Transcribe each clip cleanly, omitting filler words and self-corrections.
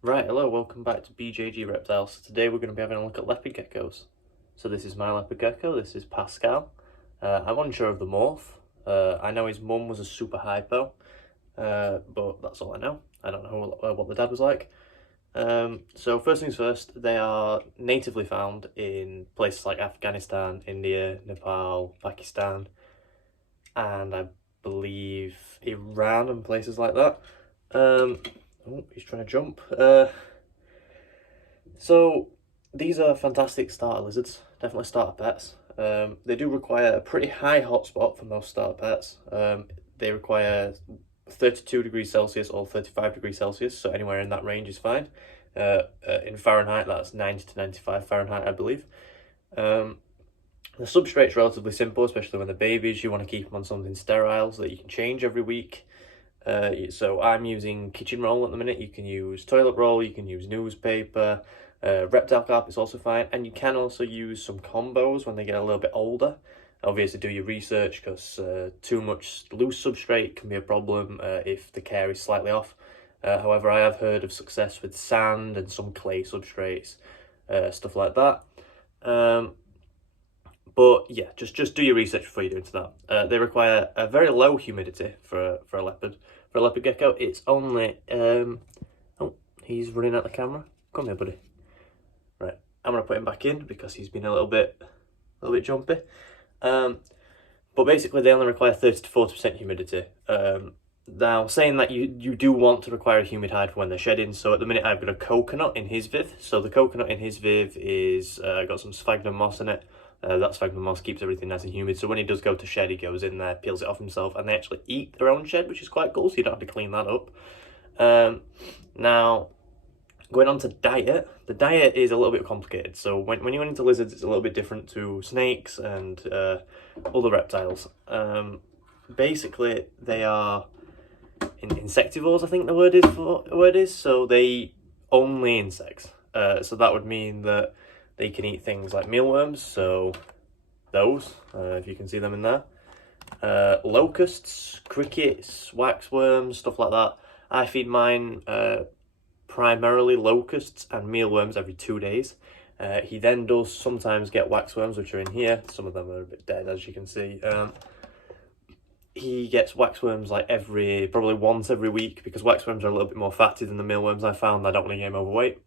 Right, hello, welcome back to BJG Reptiles. So today we're going to be having a look at leopard geckos. So this is my leopard gecko, this is Pascal. I'm unsure of the morph. I know his mum was a super hypo, but that's all I know. I don't know what the dad was like. So first things first, they are natively found in places like Afghanistan, India, Nepal, Pakistan, and I believe Iran and places like that. Oh, he's trying to jump. So these are fantastic starter lizards, definitely starter pets. They do require a pretty high hotspot for most starter pets. They require 32 degrees Celsius or 35 degrees Celsius, so anywhere in that range is fine. In Fahrenheit, that's 90 to 95 Fahrenheit, I believe. The substrate's relatively simple, especially when they're babies. You want to keep them on something sterile so that you can change every week. So I'm using kitchen roll at the minute. You can use toilet roll, you can use newspaper, reptile carpet is also fine, and you can also use some combos when they get a little bit older. Obviously do your research, because too much loose substrate can be a problem if the care is slightly off. However, I have heard of success with sand and some clay substrates, stuff like that. But yeah, just do your research before you do into that. They require a very low humidity for a leopard. For a leopard gecko, it's only oh, he's running at the camera. Come here, buddy. Right, I'm gonna put him back in because he's been a little bit jumpy. But basically, they only require 30 to 40% humidity. Now, saying that you do want to require a humid hide for when they're shedding. So at the minute, I've got a coconut in his viv. So the coconut in his viv is got some sphagnum moss in it. That sphagnum moss keeps everything nice and humid. So when he does go to shed, he goes in there, peels it off himself, and they actually eat their own shed, which is quite cool. So you don't have to clean that up. Now, going on to diet, the diet is a little bit complicated. So when you went into lizards, it's a little bit different to snakes and other reptiles. Basically, they are insectivores, I think the word is. So they eat only insects. So that would mean that they can eat things like mealworms. So those, if you can see them in there, locusts, crickets, waxworms, stuff like that. I feed mine primarily locusts and mealworms every 2 days. He then does sometimes get waxworms, which are in here. Some of them are a bit dead, as you can see. He gets waxworms like probably once every week, because waxworms are a little bit more fatty than the mealworms I found. I don't want to get him overweight.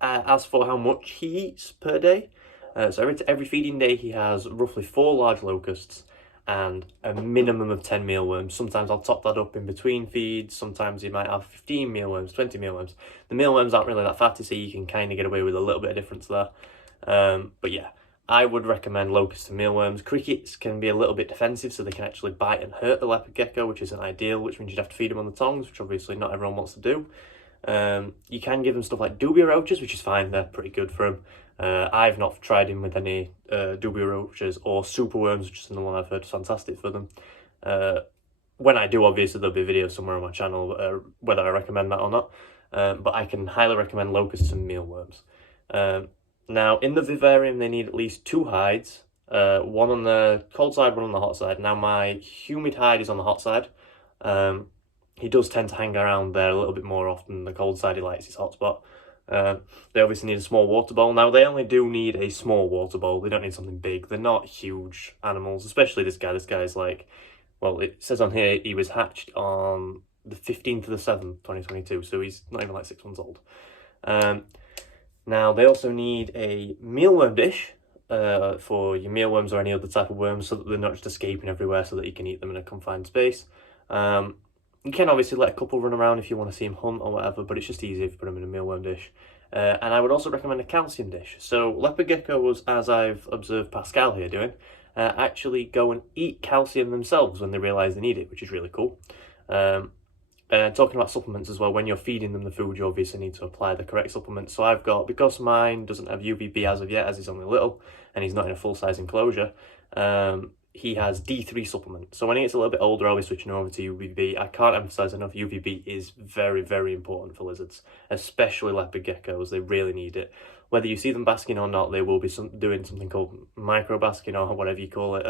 As for how much he eats per day, so every feeding day he has roughly 4 large locusts and a minimum of 10 mealworms. Sometimes I'll top that up in between feeds. Sometimes he might have 15 mealworms, 20 mealworms. The mealworms aren't really that fatty, so you can kind of get away with a little bit of difference there. But yeah, I would recommend locusts and mealworms. Crickets can be a little bit defensive, so they can actually bite and hurt the leopard gecko, which isn't ideal, which means you'd have to feed them on the tongs, which obviously not everyone wants to do. You can give them stuff like dubia roaches, which is fine. They're pretty good for them. I've not tried him with any dubia roaches or superworms, which is another one I've heard is fantastic for them. When I do, obviously there'll be a video somewhere on my channel whether I recommend that or not. But I can highly recommend locusts and mealworms. Now, in the vivarium, they need at least 2 hides. One on the cold side, one on the hot side. Now, my humid hide is on the hot side. He does tend to hang around there a little bit more often. The cold side, he likes his hotspot. They obviously need a small water bowl. Now, they only do need a small water bowl. They don't need something big. They're not huge animals, especially this guy. This guy's like, well, it says on here he was hatched on the 15th of the 7th, 2022. So he's not even like 6 months old. Now, they also need a mealworm dish for your mealworms or any other type of worms, so that they're not just escaping everywhere, so that you can eat them in a confined space. You can obviously let a couple run around if you want to see them hunt or whatever, but it's just easier if you put them in a mealworm dish. And I would also recommend a calcium dish. So leopard geckos, as I've observed Pascal here doing, actually go and eat calcium themselves when they realise they need it, which is really cool. Talking about supplements as well, when you're feeding them the food, you obviously need to apply the correct supplements. So I've got, because mine doesn't have UVB as of yet, as he's only little, and he's not in a full-size enclosure, he has D3 supplement. So when he gets a little bit older, I'll be switching over to UVB. I can't emphasize enough, UVB is very, very important for lizards, especially leopard geckos. They really need it. Whether you see them basking or not, they will be doing something called micro basking, or whatever you call it,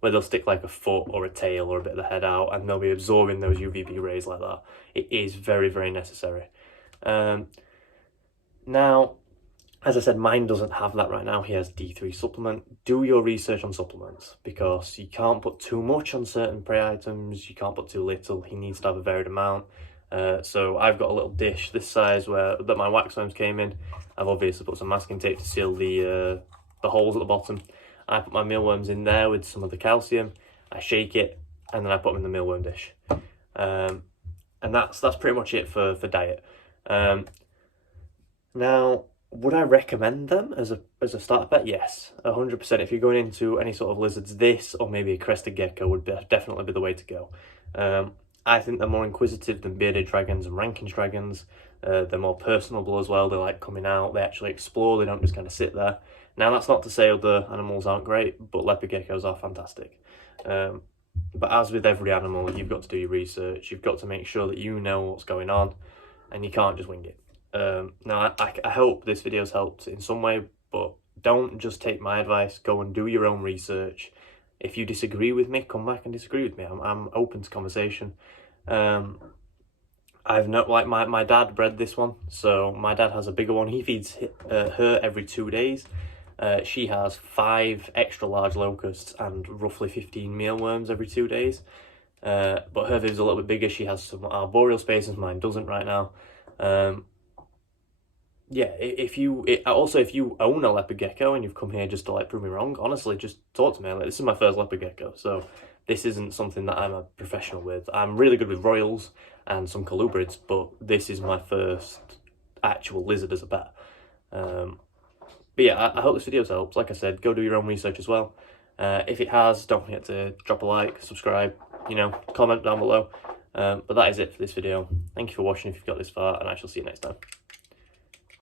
where they'll stick like a foot or a tail or a bit of the head out, and they'll be absorbing those UVB rays like that. It is very, very necessary. Now, as I said, mine doesn't have that right now. He has D3 supplement. Do your research on supplements, because you can't put too much on certain prey items. You can't put too little. He needs to have a varied amount. So I've got a little dish this size that my waxworms came in. I've obviously put some masking tape to seal the holes at the bottom. I put my mealworms in there with some of the calcium. I shake it, and then I put them in the mealworm dish. And that's pretty much it for diet. Now, would I recommend them as a starter pet? Yes, 100%. If you're going into any sort of lizards, this or maybe a crested gecko would definitely be the way to go. I think they're more inquisitive than bearded dragons and Rankin's dragons. They're more personable as well. They like coming out. They actually explore. They don't just kind of sit there. Now, that's not to say other animals aren't great, but leopard geckos are fantastic. But as with every animal, you've got to do your research. You've got to make sure that you know what's going on, and you can't just wing it. Now, I hope this video's helped in some way, but don't just take my advice. Go and do your own research. If you disagree with me, come back and disagree with me. I'm open to conversation. I've not, like, my dad bred this one, so my dad has a bigger one. He feeds her every 2 days. She has 5 extra large locusts and roughly 15 mealworms every 2 days. But her is a little bit bigger. She has some arboreal spaces. Mine doesn't right now. Yeah, if you own a leopard gecko and you've come here just to like prove me wrong, honestly, just talk to me. Like, this is my first leopard gecko, so this isn't something that I'm a professional with. I'm really good with royals and some colubrids, but this is my first actual lizard as a pet. But yeah, I hope this video's helped. Like I said, go do your own research as well. If it has, don't forget to drop a like, subscribe, comment down below. But that is it for this video. Thank you for watching if you've got this far, and I shall see you next time.